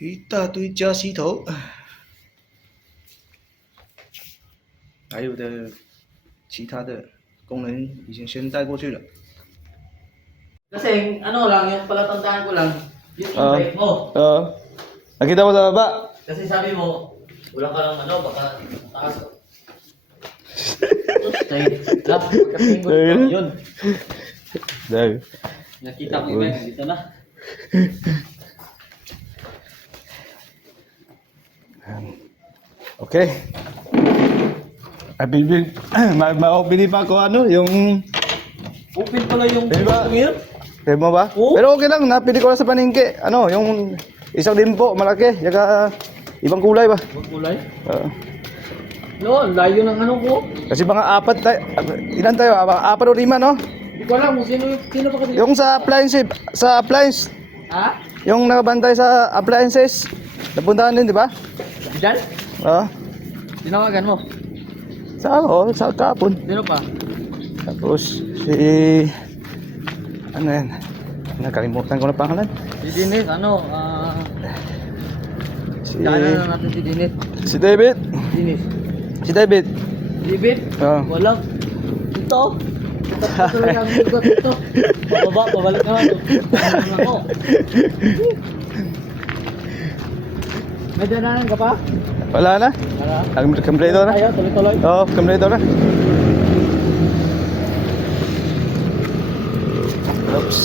一大堆加西头，还有的其他的功能已经先带过去了。Kasi ano lang, yung palatandaan ko lang, yung invite mo. Nakita mo sa baba? Kasi sabi mo, wala ka lang ano, baka taas ko. Last, pagkatingin ko dito, yun. Dahil. Nakita ko invite, dito na. Okay. Bili pa ako ano, yung... Open pala yung Diba? ngayon. Kaya mo ba? Oo. Pero okay lang, napili ko lang sa paningke. Ano, yung isang limpo, malaki. Yaga, ibang kulay ba? Huwag kulay. Oo. No, layo ng ano ko. Kasi mga apat tayo, ilan tayo? Apat o lima, no? Hindi ko alam kung sino pa kami. Yung sa appliance, Ha? yung nakabantay sa appliances, napuntahan din, di ba? Diyan? Oo. Tinawagan mo. Sa kapon. Sino pa? Tapos, ano yan? Nakalimutan ko na pangalan. Si Dinis, ano? Si, Daanan na natin si Dinis. si David. Dinis. Si David. David? Oo. Wala. Ito. Ito talaga ang sugat ito. Pababa, pabalik naman. Ano ako? May dananan ka pa? Wala na? Wala. Kompleto na? Tayo, tuloy-tuloy. Oo, kompleto na. Oops.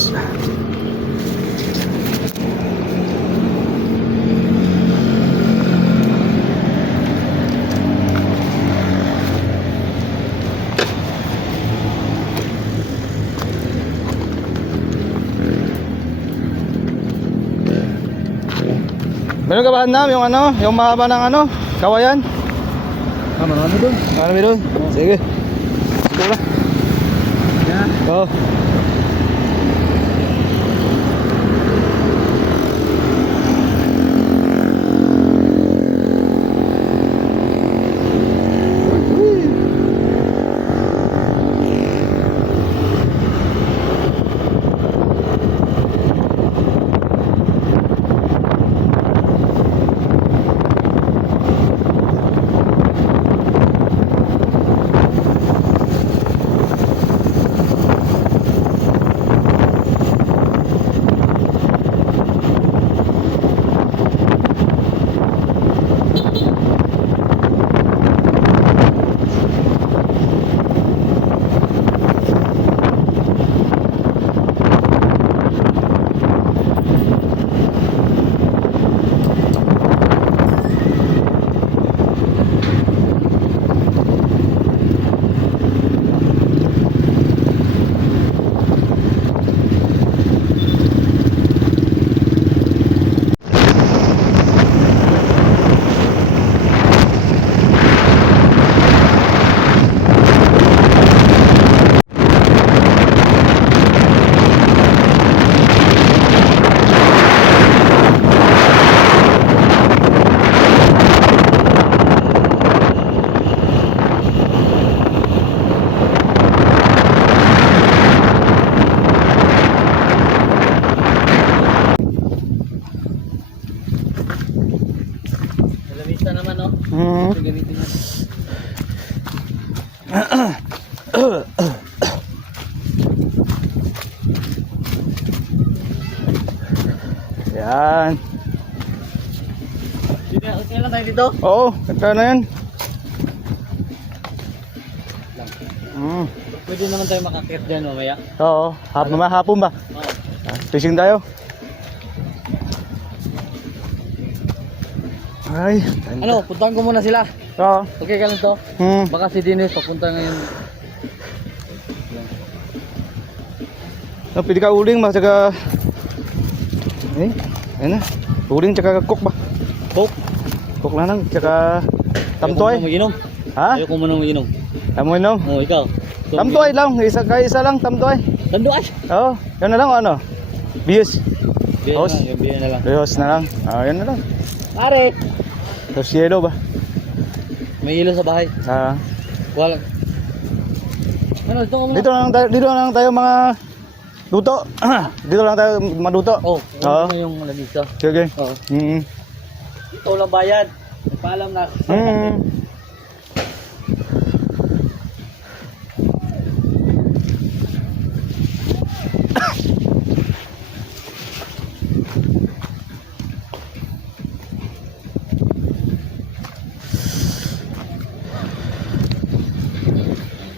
Meron ka ba Handam, yung ano, yung mahaba ng ano, kawayan? Marami doon. Marami doon? Sige. Ito na. Yan. Oo. Malamista naman, no? Hmm. Ito gamitin natin. Yan. Okay lang tayo dito? Oo, kanta na yan. Hmm. Pwede naman tayo makakit dyan mamaya. Oo, hapon ba? Oo. Fishing tayo. Ay. Ano, puntahan ko muna sila. Oo. Okay ka lang to? Baka si Dinis papunta ngayon. Pili ka uling ba, tsaka... Ayan na. Uling tsaka cook ba? Coke? Cook lang lang, tsaka... Tamtoy. Ayaw ko maginom. Ha? Ayaw ko muna maginom. Amoy no? Oo, ikaw. So, Tamtoy lang, isa lang, tamtoy. Tanduay! Oo, yan na lang o ano? Bius. Biyan Hose? na lang, yung biyan na lang. Bius na lang. Yan na lang. Pare! Tapos yellow ba? May ilo sa bahay. Wala. Ano, dito ka muna. Dito na lang tayo mga luto. Dito lang tayo maluto. Oh, Oo. ano yung lamisa? Sige. Oo. Ito lang bayad. Paalam na. Hmm.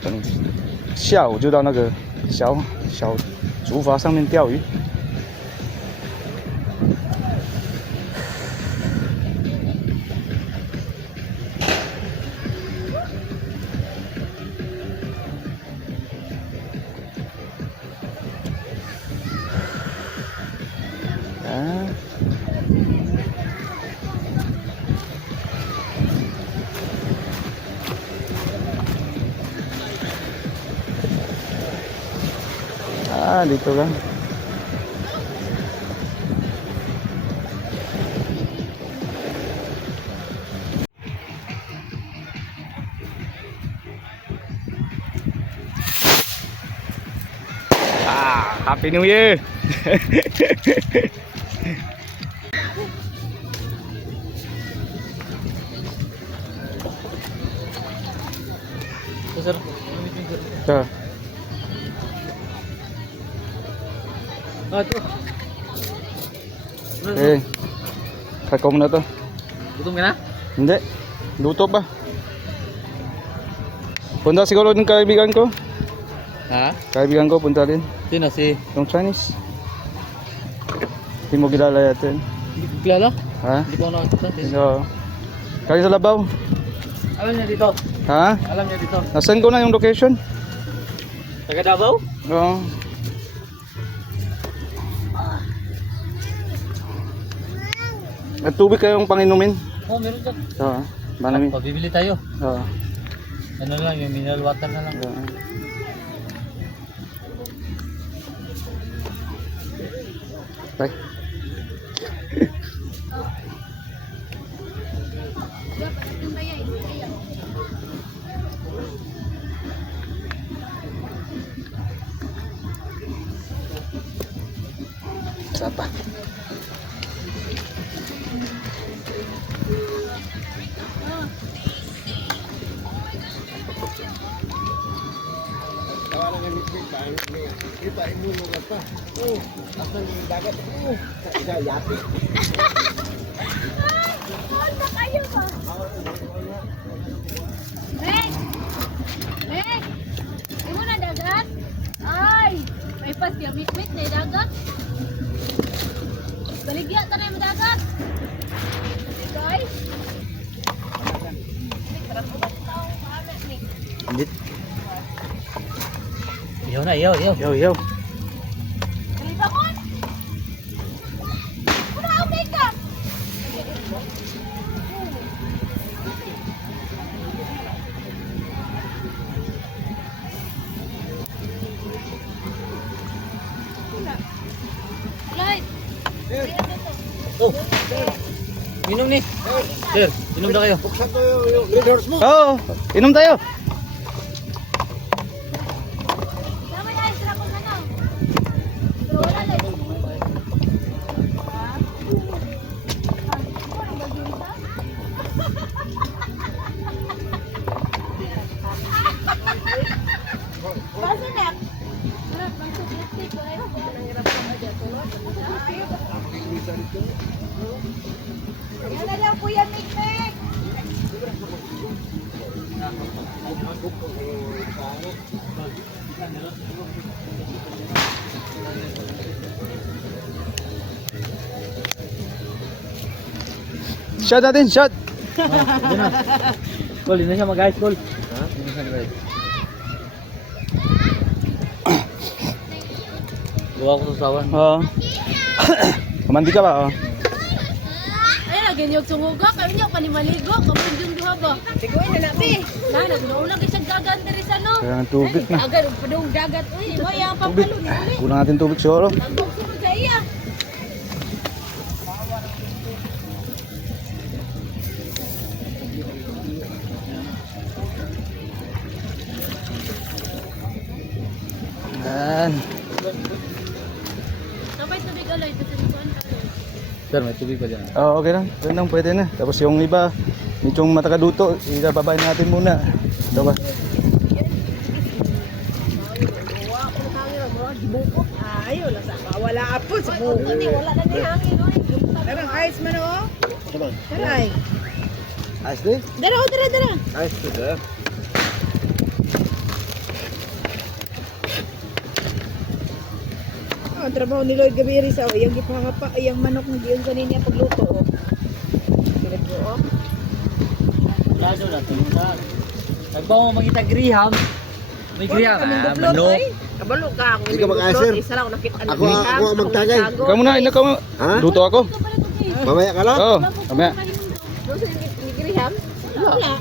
等下午就到那个小竹筏上面钓鱼。啊。Ah, dito lang. Ah, Happy New Year. Sir. Sir. Ah, ito. Eh. Kakom na to. Gutom ka na? Hindi. Luto pa. Punta siguro ng kaibigan ko. Ha? Kaibigan ko punta din. Sino si? Yung Chinese. Hindi mo kilala yata yun. Hindi ko kilala? Ha? Hindi ko nakakita. Oo. Kali sa Labaw. Alam niya dito. Ha? Alam niya dito. Nasend ko na yung location. Taga Davao? Oo. At tubig kayong panginumin. Oo, meron dyan. Oo. Manami. Pabibili tayo. Oo. Ano lang, yung mineral water na lang. Oo. Bye. Sapa. Mek! Mek! Ay mo na dagat? Ay! May pas ya mit-mit na dagat. Baligya ta na yung dagat. Guys! Sarap ko ba ito taong maanak ni? Hindi. Iyaw na, iyaw, iyaw. Yo, yo. Kalita ko? Kuna ang makeup? Light! Oh! Inom ni. Sir, inom na kayo. Oo, inom tayo. Tama na, isra ko na na. Pero wala na. Basta na. Harap, magsugesti ko. Ay, nanghirap ko na dyan. Yan na lang, Kuya Mikmek. Shot natin, shot. Hindi na. Call, hindi na siya mag-ice call. Ha? Hindi na siya mag-ice. Gawa ko sa sawan. Oo. Kumandi ka ba? Oo. Ay, naginyog sunguga. Kayo niyo, panimaligo. Kapag yung duha ba? Tiguin na nabi. Na, nagnauna kayo sa gagan dari sa no. Kaya ng tubig na. Agar, padung dagat. Uy, mo yung papalo ni uli. Kulang natin tubig siguro. Nagbog sunod sa iya. Yan. Sabay tubig alay. Tapos nikuan ka. Sir, may tubig pa dyan. Oo, okay lang. Pwede lang, pwede na. Tapos yung iba, medyo matakaduto, ibababain natin muna. Ito ba? Ayaw lang sa wala apo sa buko ni wala na ni hangin oy. Darang ice man oh. Sabang. Daray. Ayos din. Dara o dara. Ayos din. Sir. Oh, ang trabaho ni Lloyd Gabiri sa iyang gipangapa, iyang manok na giyon kanina pagluto oh. Pinagbo oh. Lado na, tulungan. Nagbawa mo magkita griham. May griham. Manok. Kabalo ka ako. Hindi ka mag-aser. Isa lang nakita Ako ang magtagay. Ikaw muna, ina ka muna. Ha? Luto ako. Mamaya ka lang? Oo, mamaya. Doon sa ni Graham. Wala.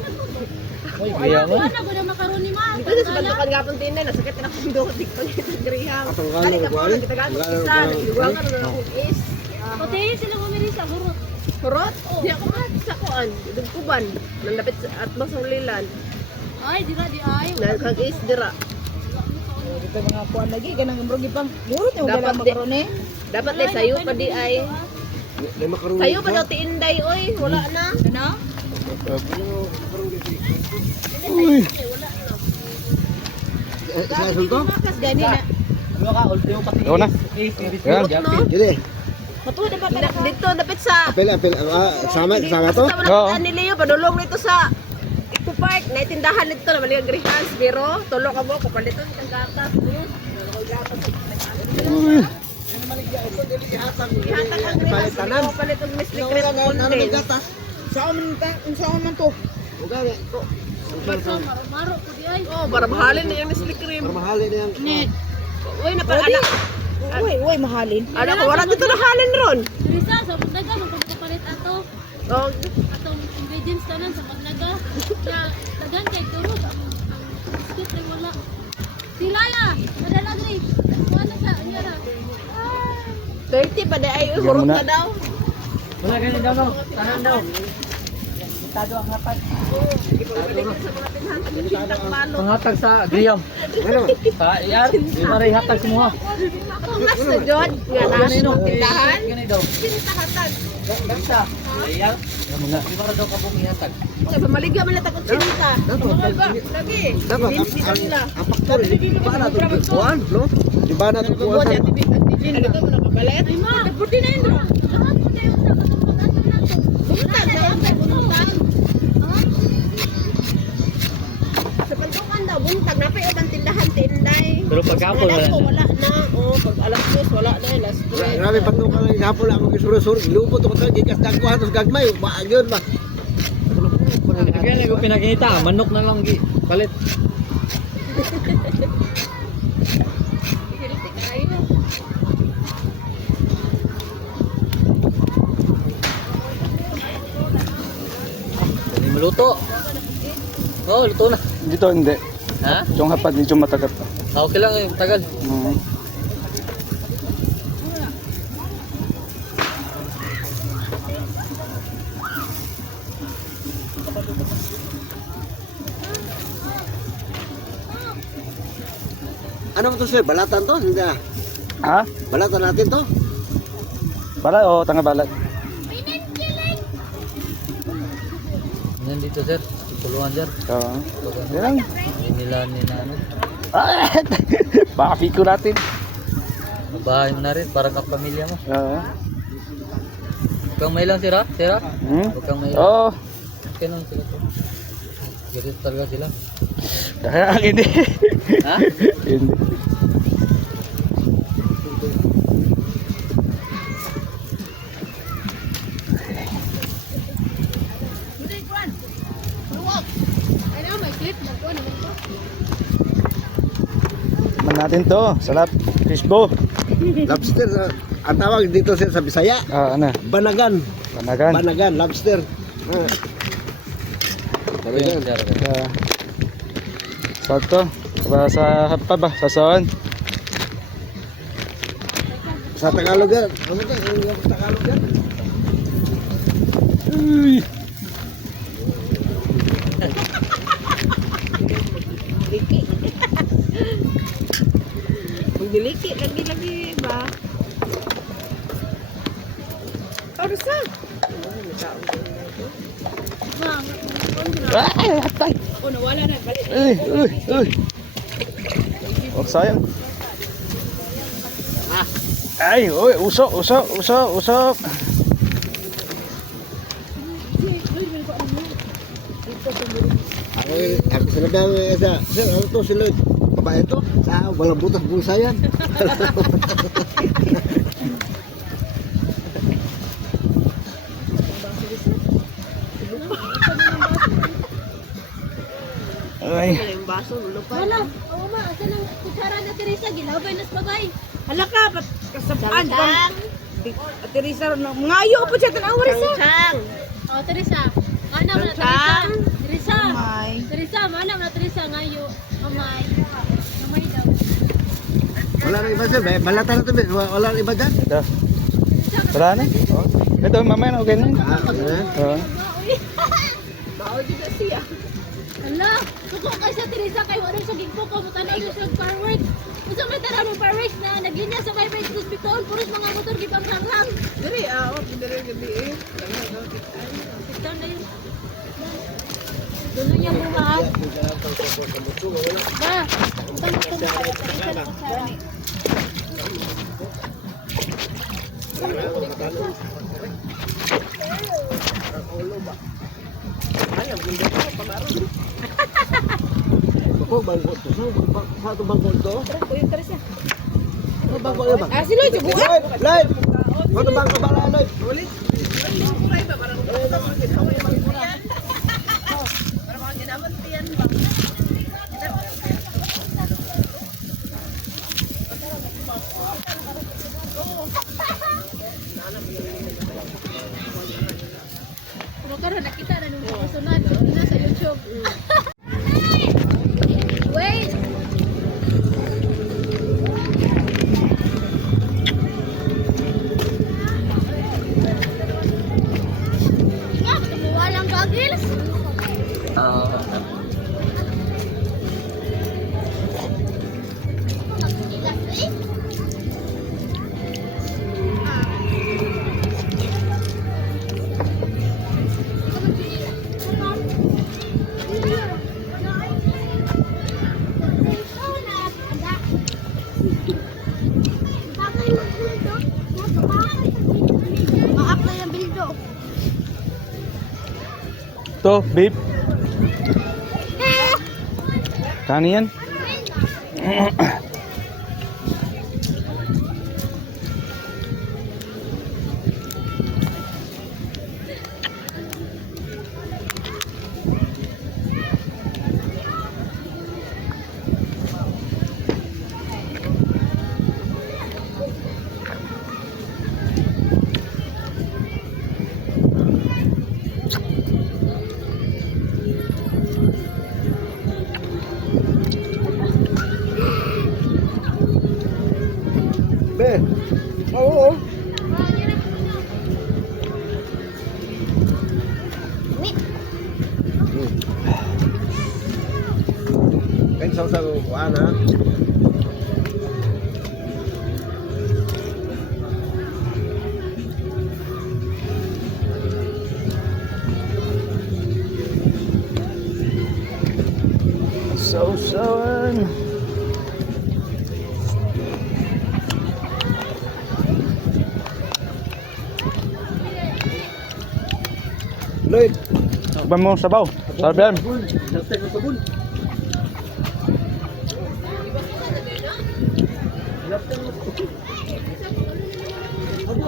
May griham mo. Ano ko na makaroni ma? Dito sa bantukan gapon din na nasakit na akong doon dito ni Graham. Atong Kali gano'n ka ko pa ay. kita gano Magkano, isa, magkano, nagluwag ka na akong is. Pati sila bumili sa hurot. Kurot? Di ako sa kuan, dugkuban. Nandapit at masulilan. Ay, dira di ay. Nagkag is dira. Ito mga kuan lagi ganang imbrog ipang yurot yung Dapat dalang di- makaroni. Dapat ay sayo pa di ay. May makaroni. Sayo pa daw ti Inday oy, wala na. Ano? Uy, Sa asunto? Makas gani na. Ano ka, ultimo pati. ikaw na. Yan. Hindi. Matuod ang pala. Dito dapit sa Apel. Sama to? Basta Oo. wala ni Leo padulong nito sa Eco Park, na itindahan nito na maligang grihans, pero tulo ka mo kapaliton kang gatas. Yun. Uy. Ihatag ang grihans, kapalit og Miss Licret Conden. Saan man to? Maro ko di ay. Oh, para mahalin na yung Miss Licret. Marmahali na yan. Net. Uy, anak. Uy, mahalin. Anak ko, wala dito nahalin ron. Dirisa sa pagdaga mo palit ato. Oh, Atong ingredients tanan sa pagdaga. Kaya tagan kay turo ang biscuit ay wala. Silaya, madala diri. Wala sa iyara. 30 pa na ay Bigyan hurot mo na. na daw. Wala ganun daw, no? Tahan daw. Tado ang hatag. Ipagpilitin sa mga tinhan, tag-tintang malo. Panghatag sa griham. Ano? Sa iyar, di maray hatag sa mga. Akong nas na Jod, nga na, tindahan. Ganun daw. Tintahatag. Basta. Iyar. Di maray daw ka bumihatag. Okay, pamaligya man na takot sinta. Lagi. Dapat Dito nila. ang faktor di ba na to kuan, no? Di ba na to kuan? Ano ito mo nakabalit? Ay ma, pwede na yun. Lahat po tayo sa pag-ato na to. Buntag na ang buntag. Ah, Sa pantukan daw, buntag na pa yung tindahan tinday. Pero pagkapon Alas ko, wala. wala na. Oh, pag alas 2, wala na. Alas 3. Grabe pag nung kalay hapon lang ako gisurusur, ilupot ko sa gikas dagkuhan tos gagmay, ba yun ba? Kaya ko pinakita, manok na lang palit. Hindi maluto. Oh, luto na. Dito hindi. Ha? Yung hapad, medyo matagat. Ah, okay lang yung tagal. Ano to sir? Balatan to? Hindi ah. Ha? Balatan natin to? Balat o tanga balat? Yan dito sir. Tulungan sir. Oo. Yan lang. Hindi nila ano. Ah! Papi ko natin. Bahay mo na rin para kapamilya mo. Oo. Huwag kang may lang sira. Sira. Huwag kang may lang. Oo. Okay lang sila to. Ganito talaga sila. Kaya hindi. Ha? Hindi. ay na may clip mo ko naman to. Man natin to. Salap. Fishbo. Lobster. Ang tawag dito sir sa Bisaya, Ah, ano? banagan. Panagan. Banagan, lobster. Sabi Yan, yan. sir. Saan to? Sa hapa ba? Sa saan? Sa Tagalog yan. Ano ka? Yung Tagalog yan? Uy. Liki. Magliliki, lagi-lagi ba? Oh, Ay, hatay. Oh, nawala na. Balik. Uy. Oh, sayang. Ay, uy, usok. Ako sila daw isa. Sir, ano to sila? Babae to? Sa walang butas bulsa yan. Ay. Yung baso, lupa. Wala. Oo ma, asa nang kutsara na Teresa gilabay nas bagay. Hala ka, kasabaan. Chang. Ate Risa, ngayo po siya. Tanawa Risa. Chang. Oh, Teresa. Mana na Teresa? Chang. Teresa. May. Teresa, mana na Teresa ngayo. Amay. Amay daw. Wala na iba sir. Balata na to. Wala na iba dyan. Ito. Wala na. Oh. Ito, mamaya na okay na. Oo. Bao juga siya. Ala, suko kay sa Teresa kay wala siya gigpo ko mo tanaw siya sa fireworks. Unsa may tanaw ng fireworks na naglinya sa may bike hospital, puros mga motor gibang rangang. Diri, oh, diri gabi eh. Hospital na yun. Dulo niya bunga ha. Ba, utang ko sa Teresa na kutsara. Ako, bangko to. Saan to bangko to? Kuya Teresa. Ano bangko yun ba? Ah, si Lloyd, buka. Lloyd! Ano bangko ba Lloyd? Pero karon nakita na nung kasunod na sa YouTube. Wait. Walang goggles? Maak na yung bildo. Ito, babe. Kani yan? Be. Oo. Kan sa kuan ha. Sausawan. Lloyd. Ba mo sabaw? Sabihan. Nagtek ng sabon.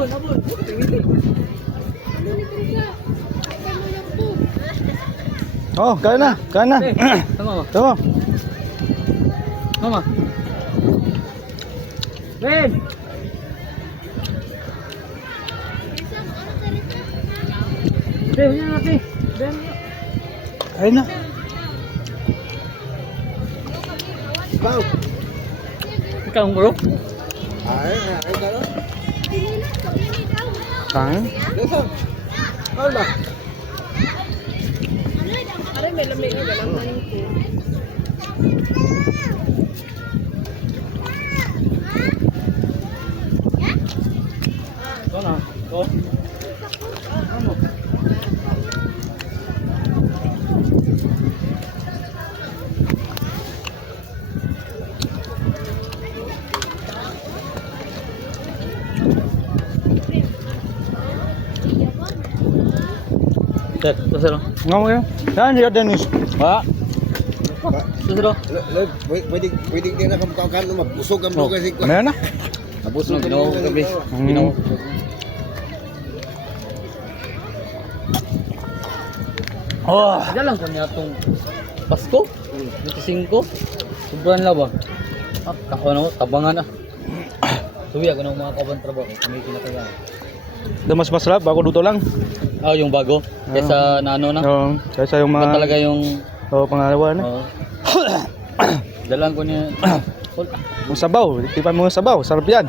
Abon. Oh, kaya na. Tama ba? Tama. Mama. Ben. Ben, yan natin. Ben. Ay na. Bao. Ikaw ang bro. Ay karo. Kang. Desa. Ano ba? Aray, may lamig na lang man ko. Ito na. Ito. Ano? Sir, sir. Ngomong ya. Yan dia Dennis. Pak. Sir. Pwede din na kamukha no mabusog ang mga kasi ko. Mana? Mabusog ang Ginawa ko mga gabi. Hmm. Ginawa. Oh, Dalang ko niya itong Pasko. 25. Sobrang labang. Ako tabangan na. Suya ko ng mga kaban trabaho. May kinakailangan. ito mas masarap ako dito lang. Yung bago. Kesa na ano na. Kaysa yung Iba mga talaga yung... pangalawa na. Dalang ko niya... Yung sabaw, tipan mo yung sabaw, sarap yan.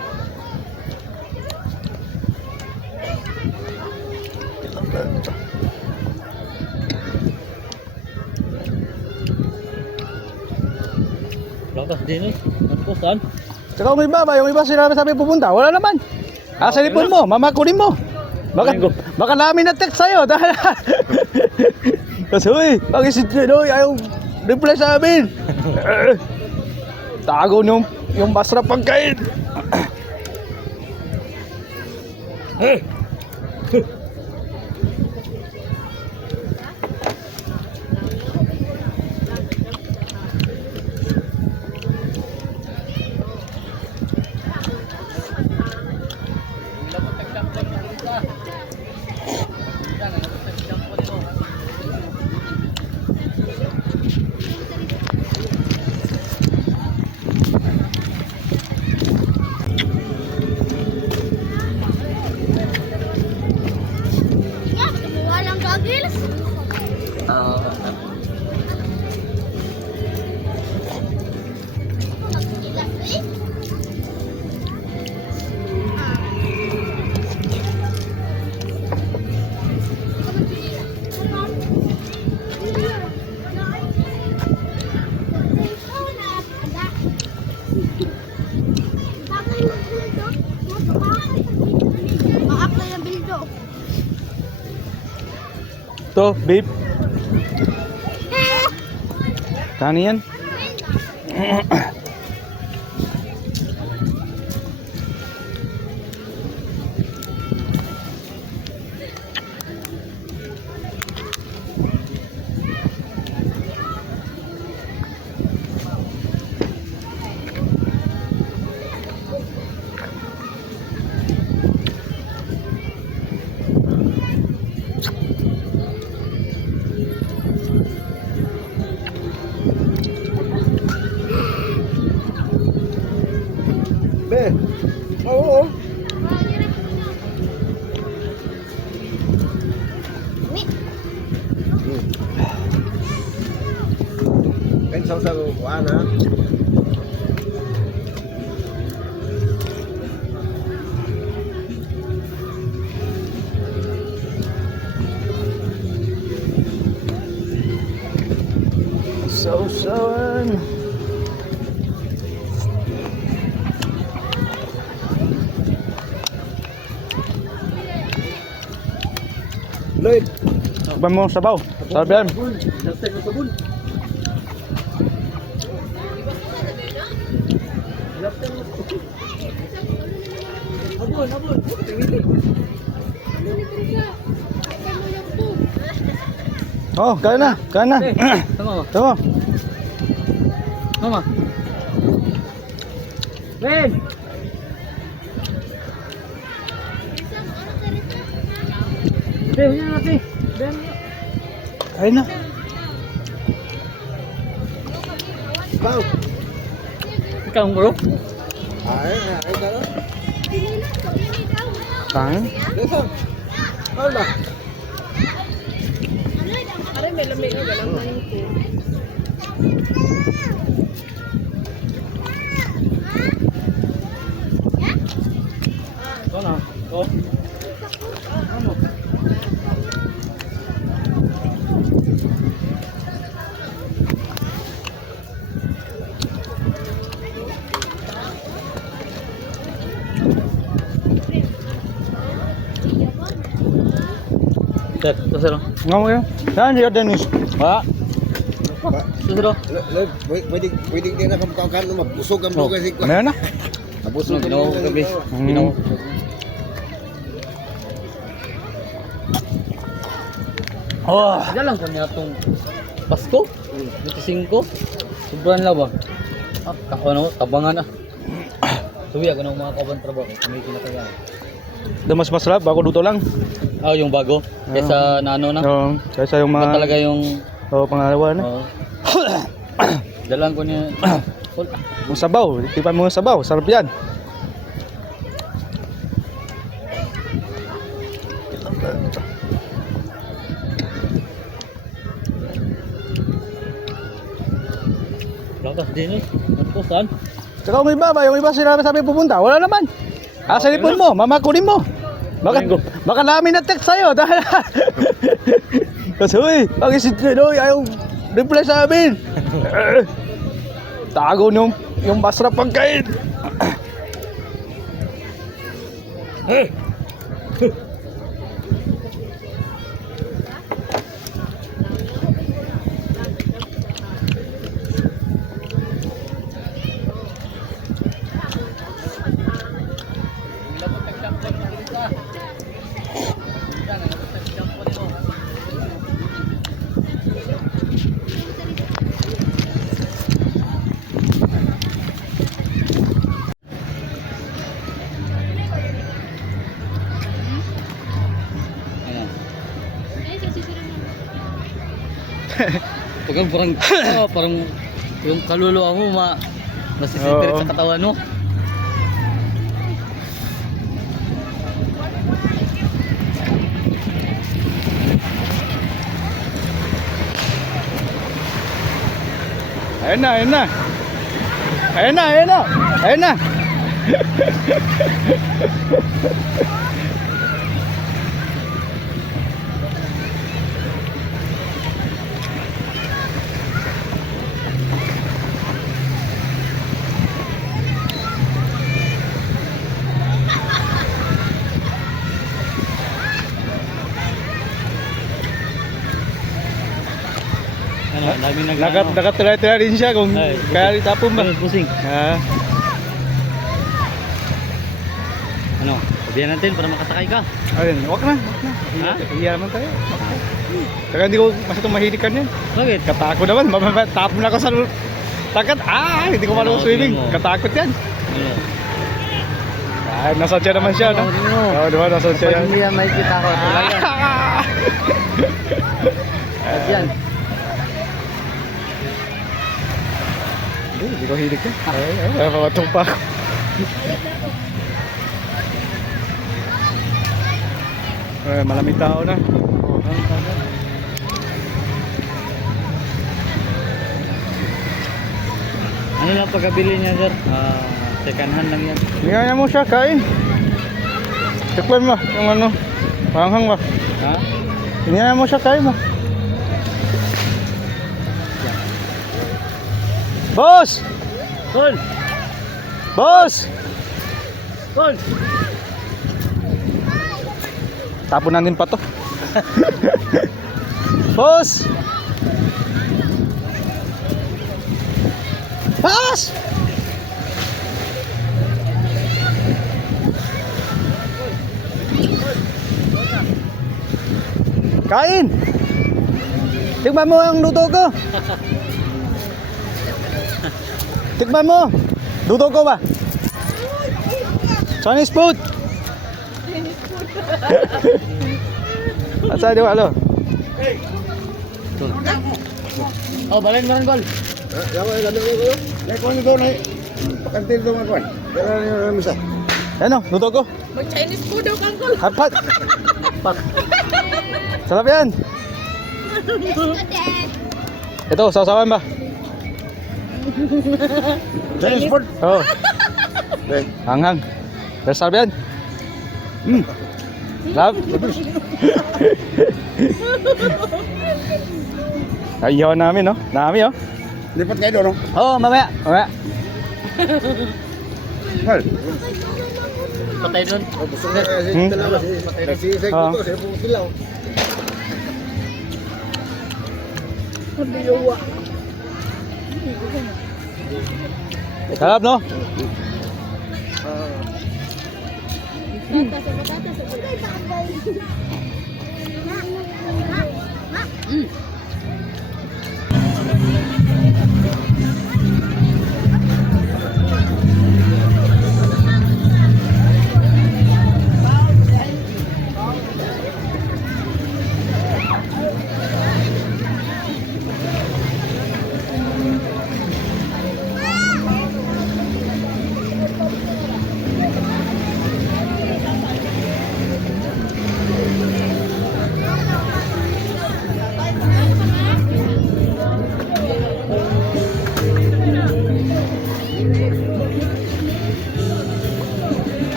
Lakas din eh. Ano po, saan? Tsaka yung iba sabi pupunta, wala naman. Asa lipon mo, mamakunin mo. Baka namin na text sa'yo. Kasi uy, pag isit nyo, ayaw reply sa amin. Tago nyo yung masarap pagkain. Walang goggles. Maakla yung bildo. To, babe. Kani yan? Be. Oo. Pensang sa kuan ha. Sausawan. Lloyd, Ba mo sabaw? Sarap yan. Nagtag na sabon. Abon. Oh, kaya na. Tama ba? Tama. Mama. Ben! Ben, yan natin. Ben. Kaya na. bang. Ikaw bro? Ay tara. Kaya? Desa. Ano ba? Aray, may lamig na galang maning ko. Ito na. Ito. Sir, sir. Ngomong ya. Yan dia Dennis. Pak. Sir. Pwede din na kamukha no mabusog ang mga kasi ko. Mana? Mabusog ang Ginawa ko mga gabi. Hmm. Ginawa. Oh, Dalang ko niya itong Pasko. 25. Sobrang labang. Ano, tabangan na. Tuwi ako ng mga kaban trabaho. May kinakaya. mas masarap bago luto lang. Yung bago. Kesa na ano na. Oo, kaysa yung Iba mga talaga yung... pangalawa na. Oh. Dalang ko niya. Yung sabaw, tipan mo yung sabaw, sarap yan. Lakas din eh. Ano po, saan? Tsaka yung iba sabi pupunta, wala naman. Sa cellphone mo, mamakunin mo. Baka namin na-text sa'yo. Kasi uy, ang isit nyo, ayaw reply sa amin. Tago yung masarap pagkain. Ayan. Ay, sa sisira mo. Parang yung kaluluwa mo nasisipirit Oo. sa katawan mo. Ayun na, ayun na. Ayun na, ayun na. Ayun na. Ano, dami Nakatira din siya kung Ay, kaya itapon ba. Pusing. Ah, Ano, sabihan natin para makasakay ka. ayun, wag na. Ha? Iya naman tayo. Saka hindi ko masyadong mahilikan yan. Bakit? Katakot naman, tapon na ako sa takat. Hindi ko marunong Ano, swimming. tingnan mo. Katakot yan. Ano? Nasadya naman siya, no? Tingnan mo. Oo, diba, nasadya yan. Pag yan makikita ko, talaga. At yan. Hindi ko hilig yan. Ay, pamatong pa ako. Malamig tao na. Ano lang pagkabili niya, sir? Second hand lang yan. Niyaya mo siya, kain. Tikman mo, yung ano, panghang mo. Ha? Niyaya mo siya, kain mo. Boss! Tol! Boss! Tol! Tapunan din pa to. Boss! Boss! Kain! Tikman mo ang luto ko. Tikman mo. Luto ko ba? Chinese food. Asa di walo? Oh, balen barangol. Ano, luto ko. Mag-Chinese food daw kang kul. Harpat. Sarap yan. Ito, sausawan ba? Chinese food. Oo. Hanghang. Pero sarap yan. Love. Ayaw namin, no? Nami, oh. Lipat kayo doon, no? Oo, mamaya. Mamaya. Hal. Patay doon. Gusto ko kasi dalawa. Nagsisig Oo. ko, siya po silaw. Sarap, no? Bata sa batata sa batata.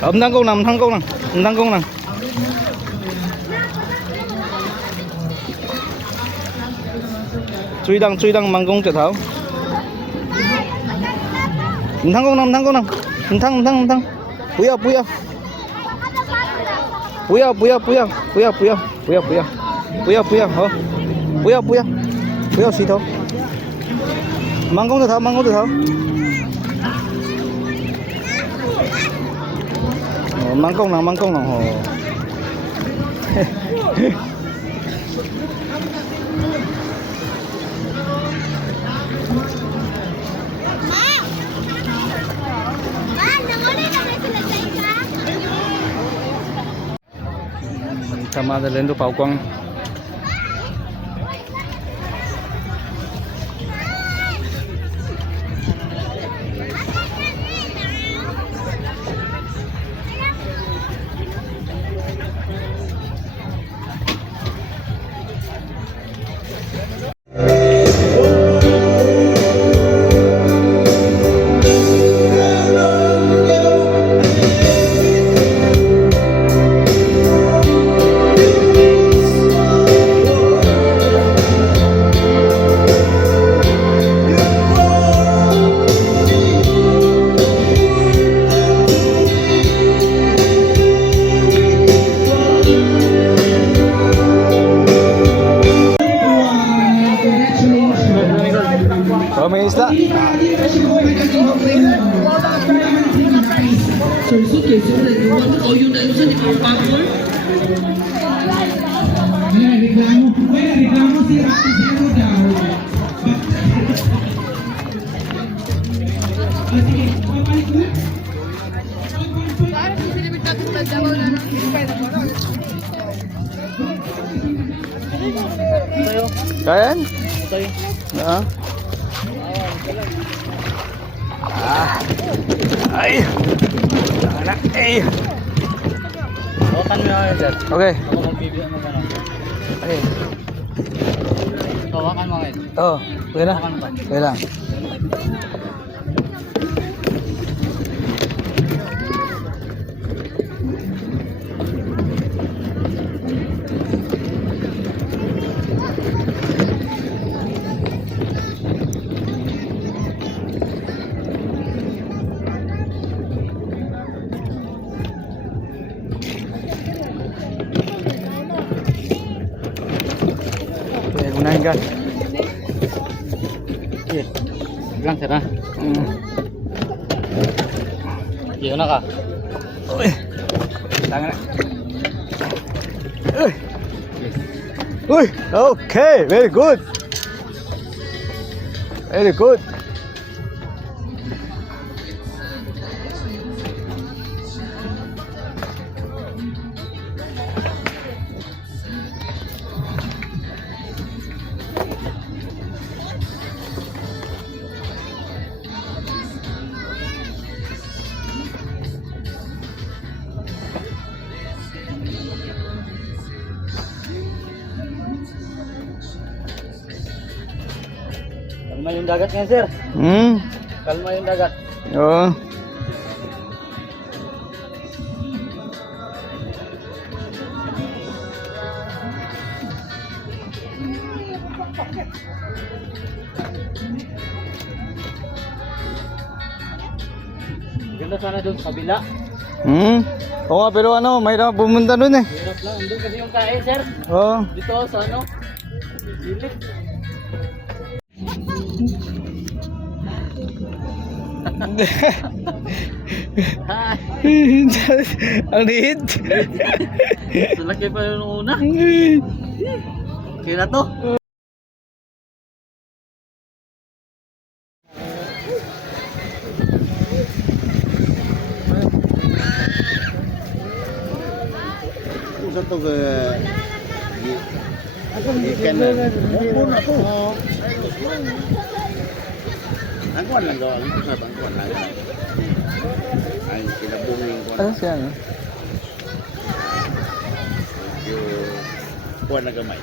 Âm thăng công nào, thăng công nào, thăng công nào. Truy đăng mang công trở thảo. Thăng công nào, thăng. Puya. Puya. Hả? Puya xí thôi. Mang công trở thảo. Mang công nào. Tama na lendo pa quang. Oh, may isda. Kayan? Ah. Ay. Ay. Hawakan mo na sir. Okay. Ako magbibigyan mo ano. Okay. Hawakan mo ngayon. Oh, okay na. Okay lang. Okay, unahin ka. Sige. Lang sir ha. Sige na ka. Uy. Tangan na. Uy. Okay, very good. Very good. Kalma yung dagat ngayon sir. Kalma yung dagat. Oo. Ganda sana doon sa kabila. Oo nga, pero ano, mahirap pumunta dun eh. Hirap lang. Doon kasi yung kain sir. Oo. Dito sa ano. Gilid. Ang liit. Salaki pa yung una. Okay na to. Usa to ke ikan mumpun ako. Angkuan lang gawa ko sa angkuan lang. Ay kinabungin ko. Ano siya, no? Kuan na gamay.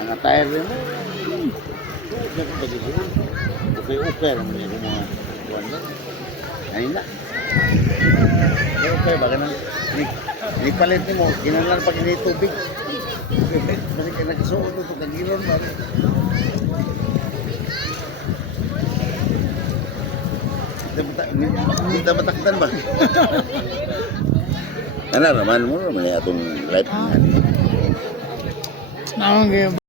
Ang attire mo. Okay lang niya mga kuwan lang. Ayun na. Okay, baka nang ipalit ni mo, kinalang pag ini tubig. Balik ka nagsuot ito, kagilon ba? Kita bataktan ba? Ano naman mo naman atong life. Ang